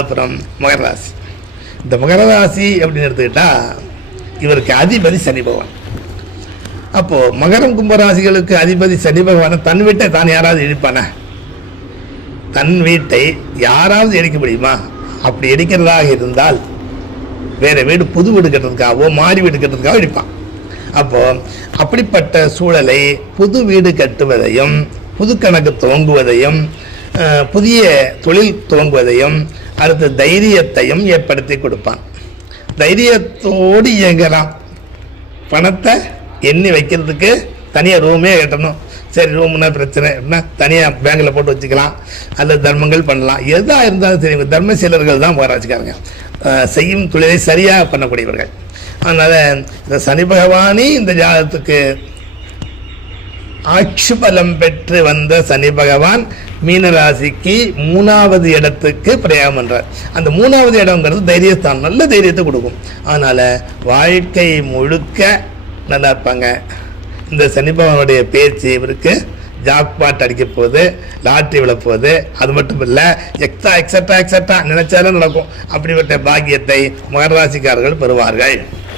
அப்புறம் மகர ராசி இந்த மகர ராசி அப்படின்னு எடுத்துக்கிட்டால் இவருக்கு அதிபதி சனி பகவான். அப்போது மகரம் கும்பராசிகளுக்கு அதிபதி சனி பகவானை தன் வீட்டை தான் யாராவது இடிப்பானே? தன் வீட்டை யாராவது இடிக்க முடியுமா? அப்படி இடிக்கிறதாக இருந்தால் வேறு வீடு புது வீடு கட்டுறதுக்காகவோ மாடி வீடு கட்டுறதுக்காக இடிப்பான். அப்போது அப்படிப்பட்ட சூழலை புது வீடு கட்டுவதையும் புது கணக்கு துவங்குவதையும் புதிய தொழில் துவங்குவதையும் அடுத்து தைரியத்தையும் ஏற்படுத்தி கொடுப்பான். தைரியத்தோடு இயங்கலாம். பணத்தை எண்ணி வைக்கிறதுக்கு தனியாக ரூமே கட்டணும். சரி ரூம்னா பிரச்சனை. அப்படின்னா தனியாக பேங்கில் போட்டு வச்சுக்கலாம். அல்லது தர்மங்கள் பண்ணலாம். எதாக இருந்தாலும் சரி தர்ம தர்மசீலர்கள் தான் மகாராஜ்காரங்க செய்யும் தொழிலை சரியாக பண்ணக்கூடியவர்கள். அதனால் இந்த சனி பகவானே இந்த ஜாதகத்துக்கு ஆட்சி பலம் பெற்று வந்த சனி பகவான் மீனராசிக்கு மூணாவது இடத்துக்கு பிரயாகம் பண்றார். அந்த மூணாவது இடங்கிறது தைரியஸ்தான் நல்ல தைரியத்தை கொடுக்கும். அதனால் வாழ்க்கை முழுக்க நல்லா இருப்பாங்க. இந்த சனி பகவானுடைய பேச்சு இவருக்கு ஜாக்பாட் அடிக்க போகுது லாட்ரி விழப்போகுது அது மட்டும் இல்லை எக்ஸா எக்ஸட்ரா எக்ஸட்ரா நினைச்சாலும் நடக்கும். அப்படிப்பட்ட பாக்கியத்தை மகராசிக்காரர்கள் பெறுவார்கள்.